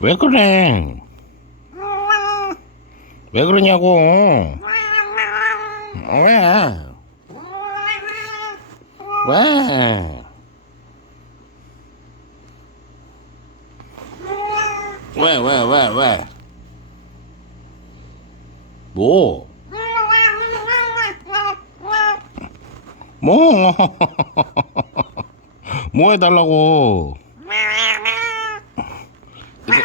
왜 그래? 왜 그러냐고? 왜? 왜? 왜, 왜, 왜, 왜? 뭐? 뭐? 뭐 해달라고? 이거,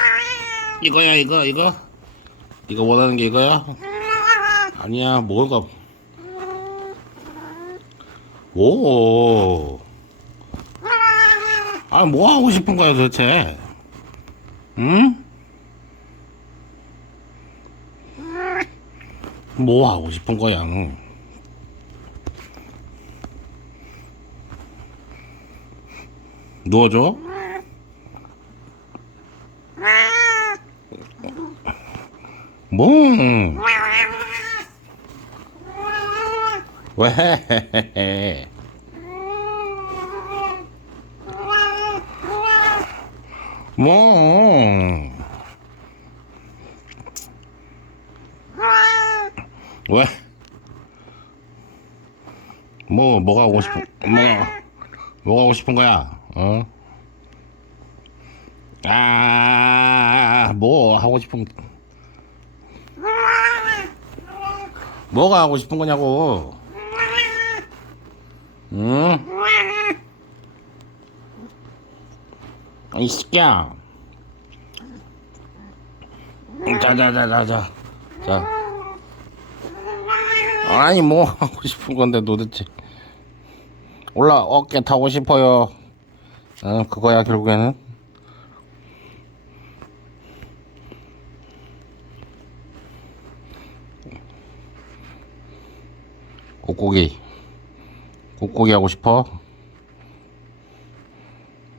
이거야, 이거, 이거? 이거 원하는 게 이거야? 아니야, 뭐가. 뭐? 아, 뭐 하고 싶은 거야, 도대체? 응? 뭐 하고 싶은 거야? 누워줘? 뭐? 왜? 뭐? 왜? 뭐, 뭐가 하고 싶은, 뭐, 뭐가 하고 싶은 거야? 어? 아, 뭐 하고 싶은, 뭐가 하고 싶은 거냐고? 응? 이 새끼야. 자, 자, 자, 자, 자. 자. 아니, 뭐 하고 싶은 건데 도대체. 올라, 어깨 타고 싶어요. 어, 그거야, 결국에는. 곱고기. 곱고기 하고 싶어?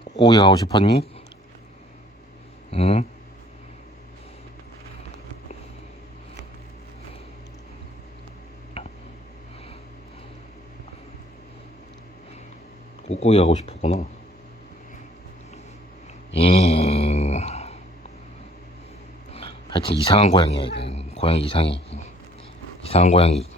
곱고기 하고 싶었니? 응? 곱고기 하고 싶었구나. 잉. 하여튼 이상한 고양이야, 이거. 고양이 이상해. 이상한 고양이.